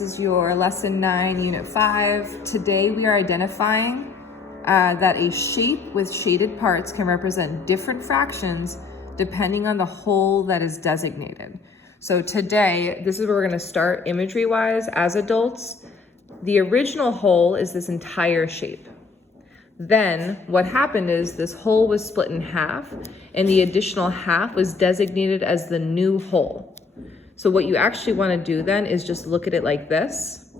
This is your lesson 9, unit 5. Today we are identifying that a shape with shaded parts can represent different fractions depending on the whole that is designated. So today, this is where we're going to start imagery-wise as adults. The original whole is this entire shape. Then what happened is this whole was split in half, and the additional half was designated as the new whole. So what you actually want to do then is just look at it like this.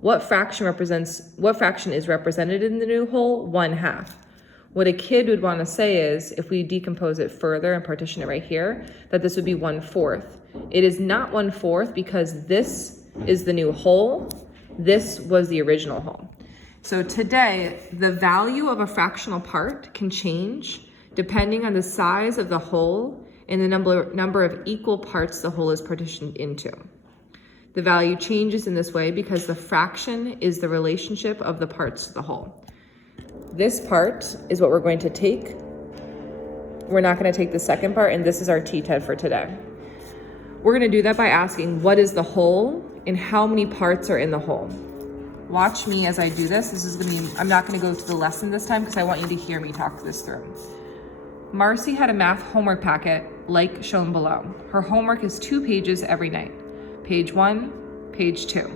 What fraction is represented in the new whole? 1/2. What a kid would want to say is, if we decompose it further and partition it right here, that this would be 1/4. It is not 1/4 because this is the new whole. This was the original whole. So today, the value of a fractional part can change depending on the size of the whole and the number of equal parts the whole is partitioned into. The value changes in this way because the fraction is the relationship of the parts to the whole. This part is what we're going to take. We're not going to take the second part, and this is our T-TED for today. We're going to do that by asking, what is the whole and how many parts are in the whole? Watch me as I do this. I'm not going to go through the lesson this time because I want you to hear me talk this through. Marcy had a math homework packet like shown below. Her homework is 2 pages every night. Page 1, page 2.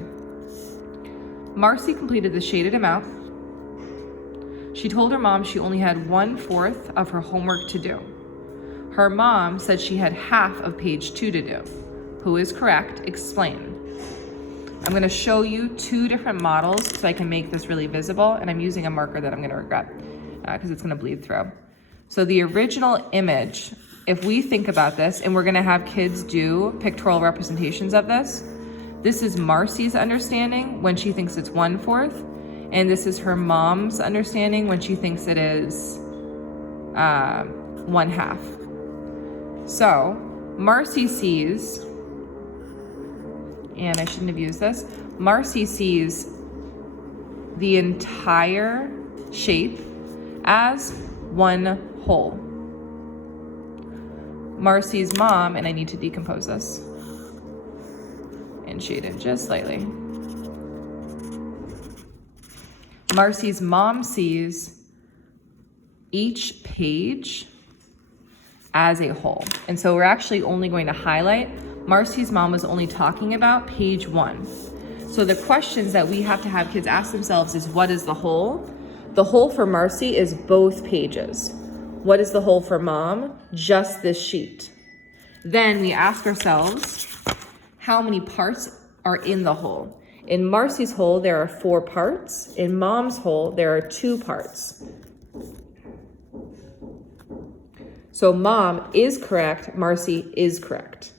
Marcy completed the shaded amount. She told her mom she only had 1/4 of her homework to do. Her mom said she had half of page 2 to do. Who is correct? Explain. I'm going to show you 2 different models so I can make this really visible, and I'm using a marker that I'm going to regret because it's going to bleed through. So the original image, if we think about this, and we're going to have kids do pictorial representations of this, this is Marcy's understanding when she thinks it's 1/4, and this is her mom's understanding when she thinks it is 1/2. So Marcy sees, and I shouldn't have used this, Marcy sees the entire shape as one whole. Marcy's mom, and I need to decompose this and shade it just slightly. Marcy's mom sees each page as a whole. And so we're actually only going to highlight, Marcy's mom was only talking about page 1. So the questions that we have to have kids ask themselves is, what is the whole? The whole for Marcy is both pages. What is the whole for mom? Just this sheet. Then we ask ourselves, how many parts are in the whole? In Marcy's whole, there are 4 parts. In mom's whole, there are 2 parts. So mom is correct, Marcy is correct.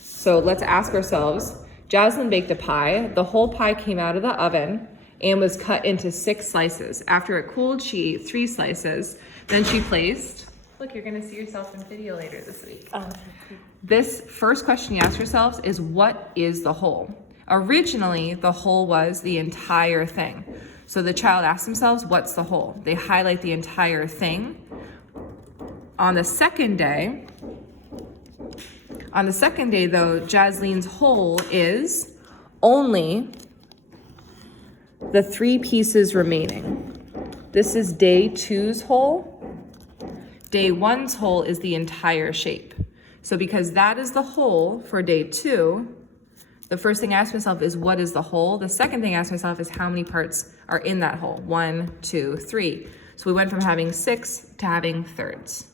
So let's ask ourselves, Jaslyn baked a pie. The whole pie came out of the oven and was cut into 6 slices. After it cooled, she ate 3 slices. Then she placed, look, you're gonna see yourself in video later this week. Oh, okay. This first question you ask yourselves is, what is the whole? Originally, the whole was the entire thing. So the child asks themselves, what's the whole? They highlight the entire thing. On the second day though, Jaslyn's whole is only the 3 pieces remaining. This is day 2's whole. Day 1's whole is the entire shape. So because that is the whole for day 2, the first thing I ask myself is, what is the whole? The second thing I ask myself is, how many parts are in that whole? 1, 2, 3. So we went from having 6 to having thirds.